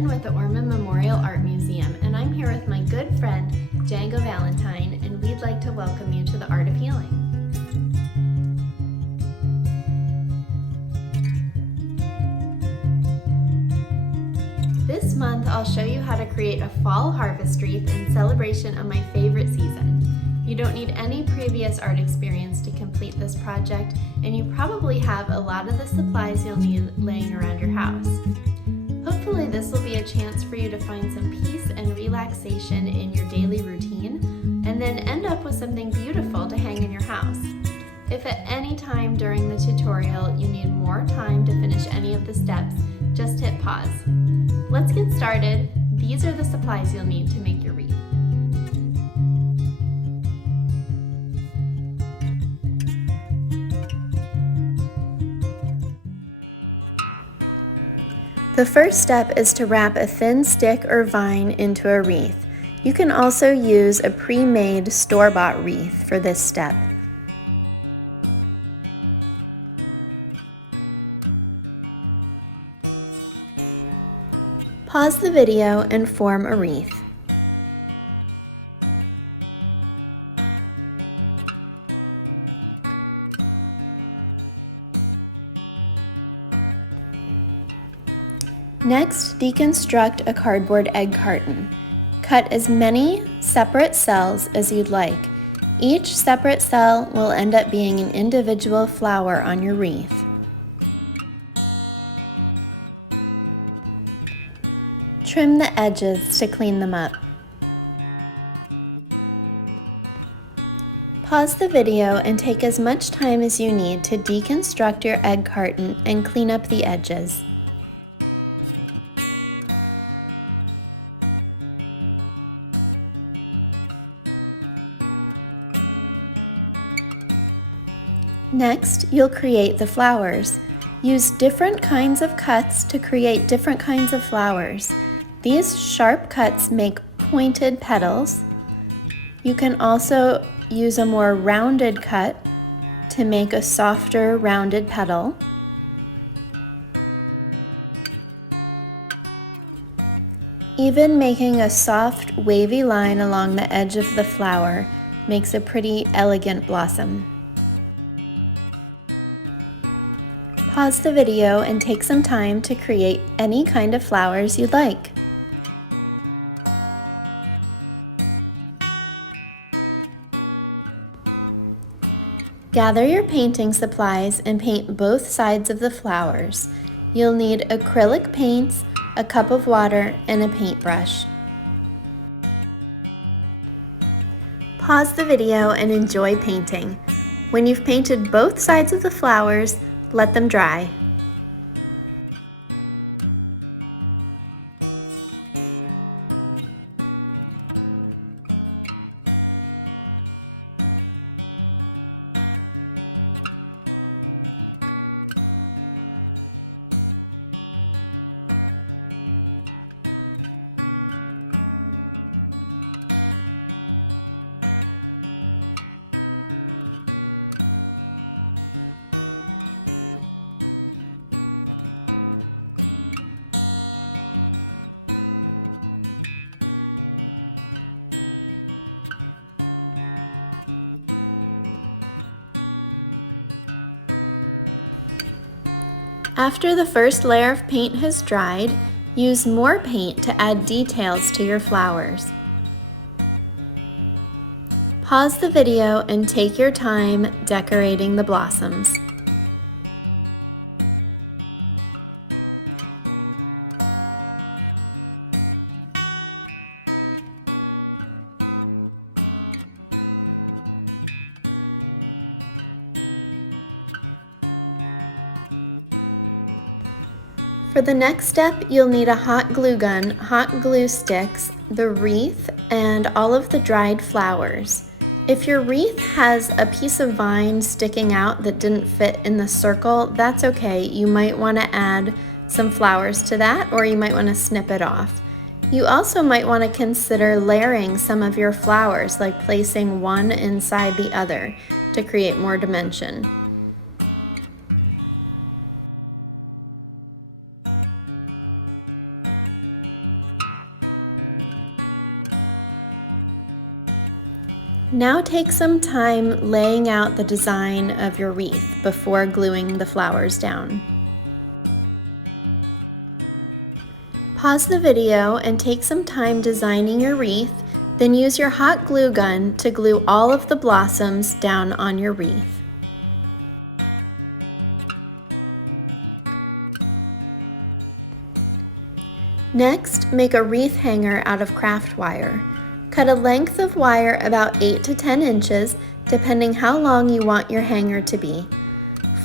Heron with the Orman Memorial Art Museum, and I'm here with my good friend, Django Valentine, and we'd like to welcome you to the Art of Healing. This month, I'll show you how to create a fall harvest wreath in celebration of my favorite season. You don't need any previous art experience to complete this project, and you probably have a lot of the supplies you'll need laying around your house. Hopefully this will be a chance for you to find some peace and relaxation in your daily routine, and then end up with something beautiful to hang in your house. If at any time during the tutorial you need more time to finish any of the steps, just hit pause. Let's get started. These are the supplies you'll need to make your wreath. The first step is to wrap a thin stick or vine into a wreath. You can also use a pre-made store-bought wreath for this step. Pause the video and form a wreath. Next, deconstruct a cardboard egg carton. Cut as many separate cells as you'd like. Each separate cell will end up being an individual flower on your wreath. Trim the edges to clean them up. Pause the video and take as much time as you need to deconstruct your egg carton and clean up the edges. Next, you'll create the flowers. Use different kinds of cuts to create different kinds of flowers. These sharp cuts make pointed petals. You can also use a more rounded cut to make a softer, rounded petal. Even making a soft, wavy line along the edge of the flower makes a pretty elegant blossom. Pause the video and take some time to create any kind of flowers you'd like. Gather your painting supplies and paint both sides of the flowers. You'll need acrylic paints, a cup of water, and a paintbrush. Pause the video and enjoy painting. When you've painted both sides of the flowers, let them dry. After the first layer of paint has dried, use more paint to add details to your flowers. Pause the video and take your time decorating the blossoms. For the next step, you'll need a hot glue gun, hot glue sticks, the wreath, and all of the dried flowers. If your wreath has a piece of vine sticking out that didn't fit in the circle, that's okay. You might want to add some flowers to that, or you might want to snip it off. You also might want to consider layering some of your flowers, like placing one inside the other to create more dimension. Now take some time laying out the design of your wreath before gluing the flowers down. Pause the video and take some time designing your wreath, then use your hot glue gun to glue all of the blossoms down on your wreath. Next, make a wreath hanger out of craft wire. Cut a length of wire about 8 to 10 inches, depending how long you want your hanger to be.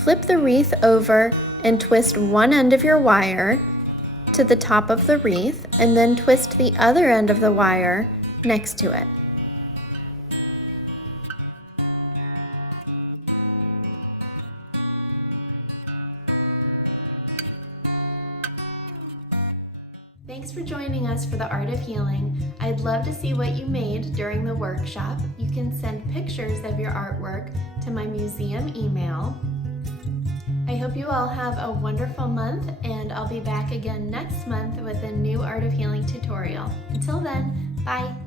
Flip the wreath over and twist one end of your wire to the top of the wreath, and then twist the other end of the wire next to it. Thanks for joining us for the Art of Healing. I'd love to see what you made during the workshop. You can send pictures of your artwork to my museum email. I hope you all have a wonderful month, and I'll be back again next month with a new Art of Healing tutorial. Until then, bye!